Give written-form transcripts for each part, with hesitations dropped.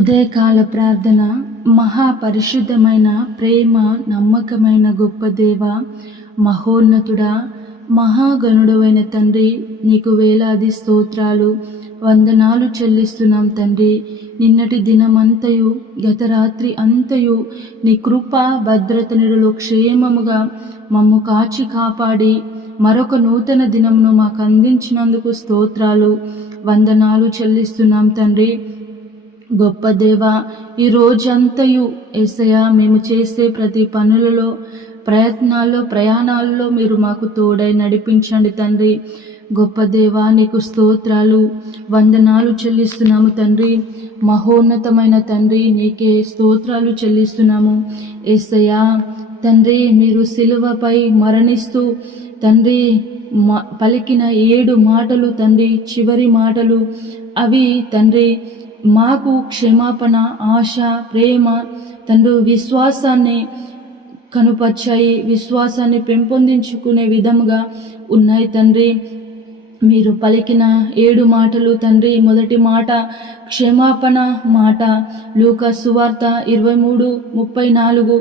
ఉదయకాల ప్రార్థన. మహాపరిశుద్ధమైన ప్రేమ నమ్మకమైన గొప్ప దేవ, మహోన్నతుడా, మహాగణుడవైన తండ్రి, నీకు వేలాది స్తోత్రాలు వందనాలు చెల్లిస్తున్నాం తండ్రి. నిన్నటి దినమంతయు గత రాత్రి అంతయు నీ కృప భద్రత నిడులో క్షేమముగా మమ్ము కాచి కాపాడి మరొక నూతన దినమును మాకు అందించినందుకు స్తోత్రాలు వందనాలు చెల్లిస్తున్నాం తండ్రి. గొప్ప దేవ, ఈ రోజంతయు యేసయ్యా మేము చేసే ప్రతి పనులలో ప్రయత్నాల్లో ప్రయాణాల్లో మీరు మాకు తోడై నడిపించండి తండ్రి. గొప్ప దేవ, నీకు స్తోత్రాలు వందనాలు చెల్లిస్తున్నాము తండ్రి. మహోన్నతమైన తండ్రి, నీకే స్తోత్రాలు చెల్లిస్తున్నాము యేసయ్యా. తండ్రి, మీరు సిలువపై మరణిస్తూ తండ్రి పలికిన 7 మాటలు తండ్రి, చివరి మాటలు అవి తండ్రి మాకు క్షమాపణ, ఆశ, ప్రేమ తండ్రి విశ్వాసాన్ని కనుపర్చాయి, విశ్వాసాన్ని పెంపొందించుకునే విధముగా ఉన్నాయి తండ్రి. మీరు పలికిన 7 మాటలు తండ్రి, మొదటి మాట క్షమాపణ మాట, లూకా సువార్త 23:34.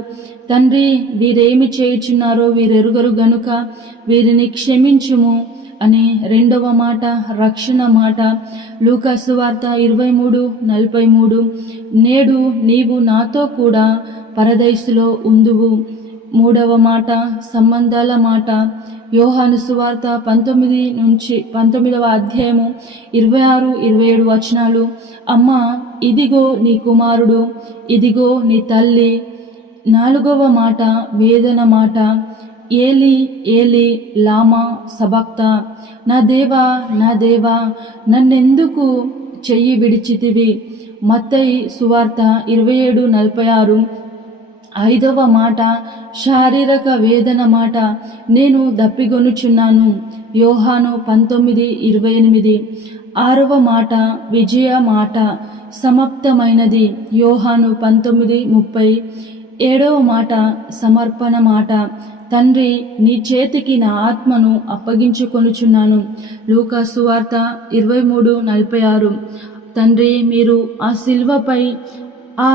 తండ్రి, వీరేమి చేయుచున్నారో వీరెరుగరు గనుక వీరిని క్షమించుము అనే రెండవ మాట రక్షణ మాట, లూకా సువార్త 23:43. నేడు నీవు నాతో కూడా పరదైసులో ఉందువు. మూడవ మాట సంబంధాల మాట, యోహాను సువార్త 19వ అధ్యాయము 26-27 వచనాలు. అమ్మ, ఇదిగో నీ కుమారుడు, ఇదిగో నీ తల్లి. 4వ మాట వేదన మాట, ఏలి ఏలి లామా సబక్తా, నా దేవా నా దేవా నన్నెందుకు చెయ్యి విడిచితివి. మత్తయి సువార్త 27:46. 5వ మాట శారీరక వేదన మాట, నేను దప్పిగొనుచున్నాను. యోహాను 19:28. 6వ మాట విజయ మాట, సమాప్తమైనది. యోహాను 19:30. 7వ మాట సమర్పణ మాట, తండ్రి నీ చేతికి నా ఆత్మను అప్పగించుకొనుచున్నాను. లూకా సువార్త 23:46. తండ్రి, మీరు ఆ సిల్వపై ఆ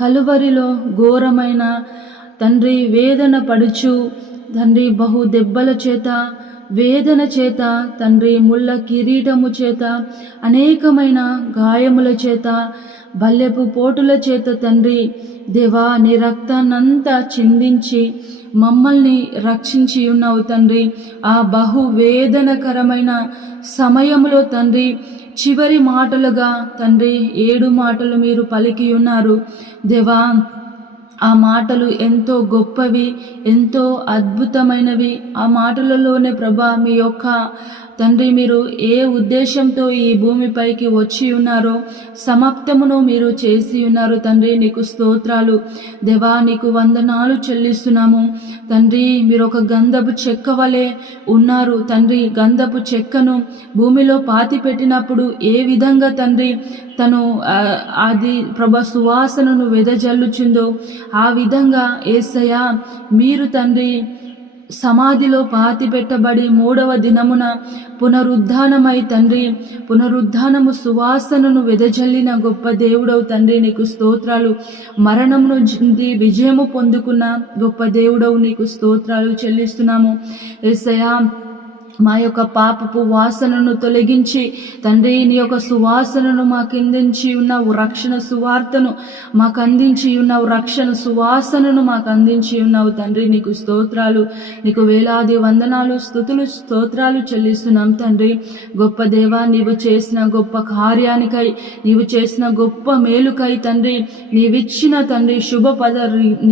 కలువరిలో ఘోరమైన తండ్రి వేదన పడుచు తండ్రి బహు దెబ్బల చేత వేదన చేత తండ్రి ముళ్ళ కిరీటము చేత అనేకమైన గాయముల చేత బల్లెపు పోటుల చేత తండ్రి దేవా నీ రక్తాన్నంతా చిందించి మమ్మల్ని రక్షించి ఉన్నావు తండ్రి. ఆ బహు వేదనకరమైన సమయంలో తండ్రి చివరి మాటలుగా తండ్రి 7 మాటలు మీరు పలికి ఉన్నారు దేవా. ఆ మాటలు ఎంతో గొప్పవి, ఎంతో అద్భుతమైనవి. ఆ మాటలలోనే ప్రభా మీ యొక్క తండ్రి మీరు ఏ ఉద్దేశంతో ఈ భూమిపైకి వచ్చి ఉన్నారో సమాప్తమును మీరు చేసి ఉన్నారు తండ్రి. నీకు స్తోత్రాలు దేవా, నీకు వందనాలు చెల్లిస్తున్నాము తండ్రి. మీరు ఒక గంధపు చెక్క వలె ఉన్నారు తండ్రి. గంధపు చెక్కను భూమిలో పాతి పెట్టినప్పుడు ఏ విధంగా తండ్రి తను అది ప్రభా సువాసనను వెదజల్లుచుందో ఆ విధంగా యేసయ్యా మీరు తండ్రి సమాధిలో పాతి పెట్టబడి 3వ దినమున పునరుద్ధానమై తండ్రి పునరుద్ధానము సువాసనను వెదజల్లిన గొప్ప దేవుడవు తండ్రి. నీకు స్తోత్రాలు. మరణమును విజయము పొందుకున్న గొప్ప దేవుడవు, నీకు స్తోత్రాలు చెల్లిస్తున్నాము యేసయ్యా. మా యొక్క పాపపు వాసనను తొలగించి తండ్రి నీ యొక్క సువాసనను మాకు అందించి ఉన్నావు. రక్షణ సువార్తను మాకు అందించి ఉన్నావు. రక్షణ సువాసనను మాకు అందించి ఉన్నావు తండ్రి. నీకు స్తోత్రాలు. నీకు వేలాది వందనాలు స్తుతులు స్తోత్రాలు చెల్లిస్తున్నాం తండ్రి. గొప్ప దేవా, నీవు చేసిన గొప్ప కార్యానికై, నీవు చేసిన గొప్ప మేలుకై తండ్రి, నీవిచ్చిన తండ్రి శుభపద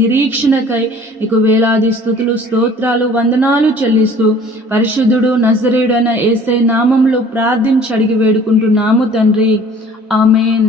నిరీక్షణకై నీకు వేలాది స్తుతులు స్తోత్రాలు వందనాలు చెల్లిస్తూ పరిశుద్ధుడు నజరేయుడైన యేసయ్య నామంలో ప్రార్థించి అడిగి వేడుకుంటున్నాము తండ్రి. ఆమేన్.